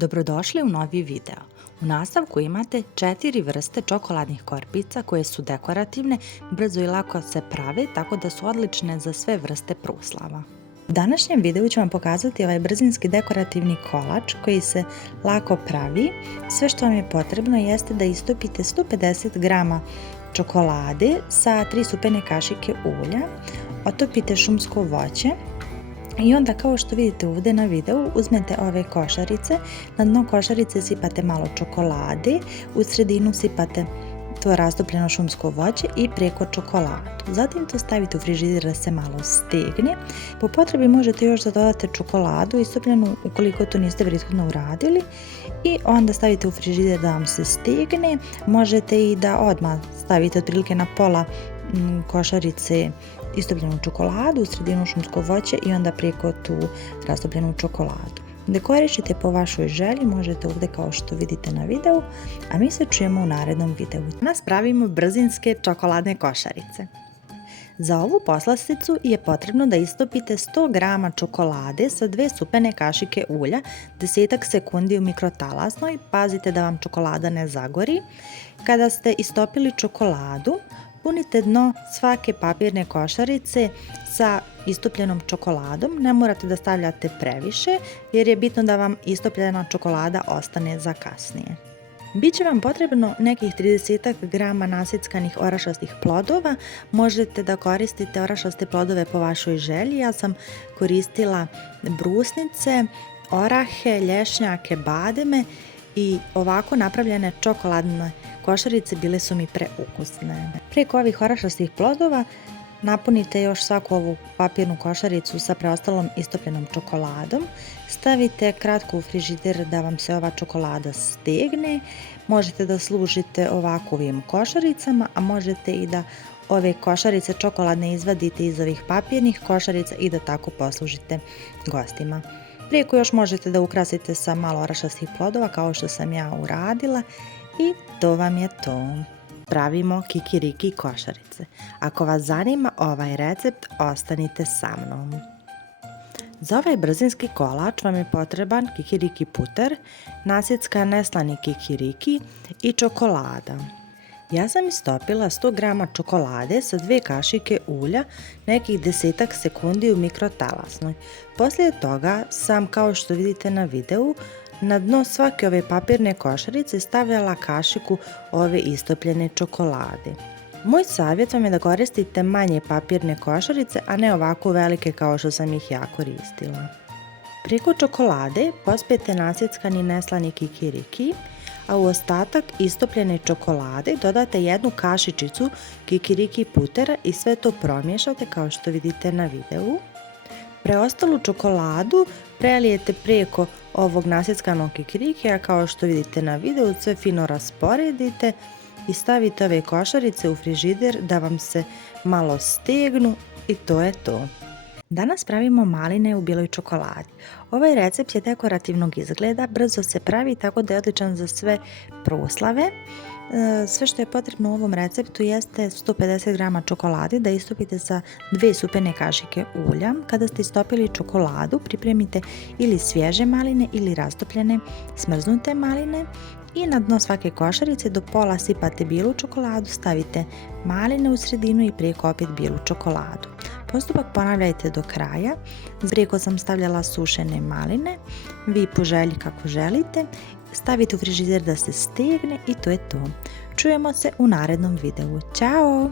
Dobrodošli u novi video. U nastavku imate 4 vrste čokoladnih korpica koje su dekorativne, brzo i lako se prave, tako da su odlične za sve vrste proslava. U današnjem videu ću vam pokazati ovaj brzinski dekorativni kolač koji se lako pravi. Sve što vam je potrebno jeste da istopite 150 g čokolade sa 3 supene kašike ulja, otopite šumsko voće. I onda, kao što vidite ovdje na videu, uzmete ove košarice, na dno košarice sipate malo čokolade, u sredinu sipate to rastopljeno šumsko voće i preko čokoladu. Zatim to stavite u frižider da se malo stegne. Po potrebi možete još da dodate čokoladu istopljenu ukoliko to niste prethodno uradili i onda stavite u frižider da vam se stegne. Možete i da odmah stavite otprilike na pola košarice istopljenu čokoladu, u sredinu šumsko voće i onda preko tu rastopljenu čokoladu. Dekorišite po vašoj želji, možete ovdje kao što vidite na videu, a mi se čujemo u narednom videu. Danas pravimo brzinske čokoladne košarice. Za ovu poslasticu je potrebno da istopite 100 g čokolade sa 2 supene kašike ulja, 10 sekundi u mikrotalasnoj, pazite da vam čokolada ne zagori. Kada ste istopili čokoladu, punite dno svake papirne košarice sa istopljenom čokoladom. Ne morate da stavljate previše jer je bitno da vam istopljena čokolada ostane za kasnije. Biće vam potrebno nekih 30 g nasjeckanih orašastih plodova. Možete da koristite orašaste plodove po vašoj želji. Ja sam koristila brusnice, orahe, lješnjake, bademe i ovako napravljene čokoladne košarice bile su mi preukusne. Preko ovih orašastih plodova napunite još svaku ovu papirnu košaricu sa preostalom istopljenom čokoladom. Stavite kratko u frižider da vam se ova čokolada stegne. Možete da služite ovakvim košaricama, a možete i da ove košarice čokoladne izvadite iz ovih papirnih košarica i da tako poslužite gostima. Preko još možete da ukrasite sa malo orašastih plodova kao što sam ja uradila i to vam je to. Pravimo kikiriki košarice. Ako vas zanima ovaj recept, ostanite sa mnom. Za ovaj brzinski kolač vam je potreban kikiriki puter, nasjeckan neslani kikiriki i čokolada. Ja sam istopila 100 g čokolade sa 2 kašike ulja, nekih 10 sekundi u mikrotalasnoj. Poslije toga sam, kao što vidite na videu, na dno svake ove papirne košarice stavljala kašiku ove istopljene čokolade. Moj savjet vam je da koristite manje papirne košarice, a ne ovako velike kao što sam ih ja koristila. Preko čokolade pospijete nasjeckani neslani kikiriki, a u ostatak istopljene čokolade dodate jednu kašičicu kikiriki putera i sve to promiješate kao što vidite na videu. Preostalu čokoladu prelijete preko ovog nasjeckanog kikirikija kao što vidite na videu, sve fino rasporedite i stavite ove košarice u frižider da vam se malo stegnu i to je to. Danas pravimo maline u bijeloj čokoladi. Ovaj recept je dekorativnog izgleda, brzo se pravi, tako da je odličan za sve proslave. Sve što je potrebno u ovom receptu jeste 150 g čokolade da istopite sa 2 supene kašike ulja. Kada ste istopili čokoladu, pripremite ili svježe maline ili rastopljene smrznute maline i na dno svake košarice do pola sipate bijelu čokoladu, stavite maline u sredinu i preko opet bijelu čokoladu. Postupak ponavljajte do kraja. Preko sam stavljala sušene maline, vi po želji kako želite. Stavite u frižider da se stegne i to je to. Čujemo se u narednom videu. Ćao!